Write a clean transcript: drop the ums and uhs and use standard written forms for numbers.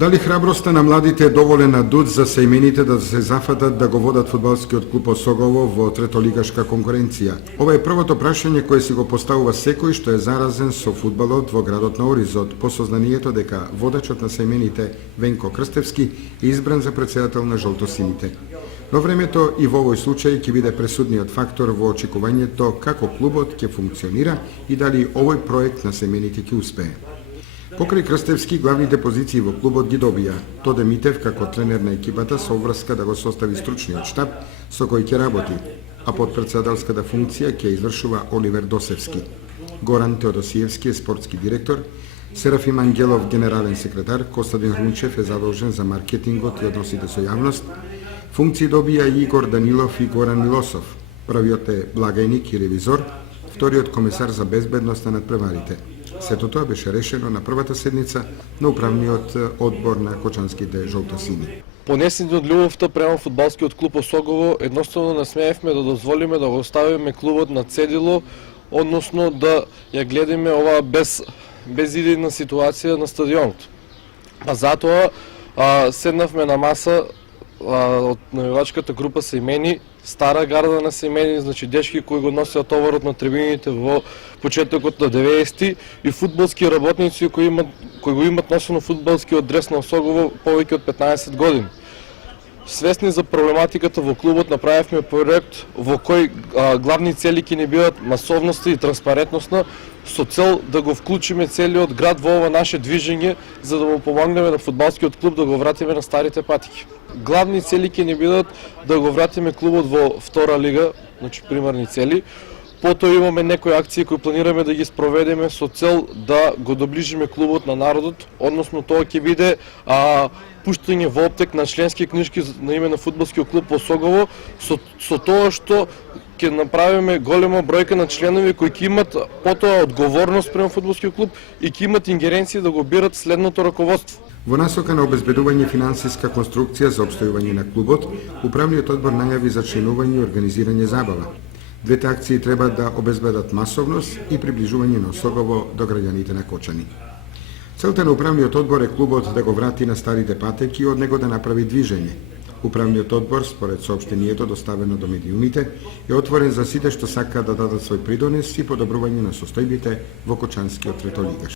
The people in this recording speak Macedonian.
Дали храброста на младите е доволен адут за сејмените да се зафатат да го водат фудбалскиот клуб Осогово во третолигашка конкуренција? Ова е првото прашање кое си го поставува секој што е заразен со фудбалот во градот на Оризот, по сознанието дека водачот на сејмените Венко Крстевски е избран за председател на жолтосините. Но времето и во овој случај ќе биде пресудниот фактор во очекувањето како клубот ќе функционира и дали овој проект на сејмените ќе успее. Покрај Крстевски, главните позиции во клубот ги добија Тоде Митев како тренер на екипата со обврска да го состави стручниот штаб со кој ќе работи, а под председателската функција ќе извршува Оливер Досевски. Горан Теодосиевски е спортски директор, Серафим Ангелов генерален секретар, Костадин Рунчев е задолжен за маркетингот и односите со јавност. Функции добија и Игор Данилов и Горан Милосов. Првиот е благајник и ревизор, вториот комесар за безбедност на надпреварите. Сето тоа беше решено на првата седница на управниот одбор на Кочанските жолтосини. Понесени од љубовта према фудбалскиот клуб Осогово, едноставно не смеевме да дозволиме да го оставиме клубот на цедило, односно да ја гледаме ова безидејна ситуација на стадионот. А затоа седнавме на маса од навивачката група Сејмени, стара гарда на Сејмени, значи дечки кои го носеа товарот на трибините во почетокот на 90-ти и фудбалски работници кои го имат носено фудбалскиот дрес на Осогово повеќе од 15 години. Свесни за проблематиката во клубот направивме проект во кој главни цели ќе ни бидат масовноста и транспарентноста со цел да го вклучиме целиот град во ова наше движење за да му помогнеме на фудбалскиот клуб да го вратиме на старите патики. Главни цели ќе ни бидат да го вратиме клубот во втора лига, значи примарни цели. Потоа имаме некои акции кои планираме да ги спроведеме со цел да го доближиме клубот на народот, односно тоа ќе биде пуштање во оптек на членски книжки на име на фудбалскиот клуб Осогово со тоа што ќе направиме голема бројка на членови кои ќе имат потоа одговорност према фудбалскиот клуб и ќе имат ингеренции да го бират следното раководство. Во насока на обезбедување финансиска конструкција за опстојување на клубот, управниот одбор најави за членување и организирање забава. Двете акции треба да обезбедат масовност и приближување на Осогово до граѓаните на Кочани. Целта на управниот одбор е клубот да го врати на старите патеки и од него да направи движење. Управниот одбор, според соопштението доставено до медиумите, е отворен за сите што сака да дадат свој придонес и подобрување на состојбите во Кочанскиот третолигаш.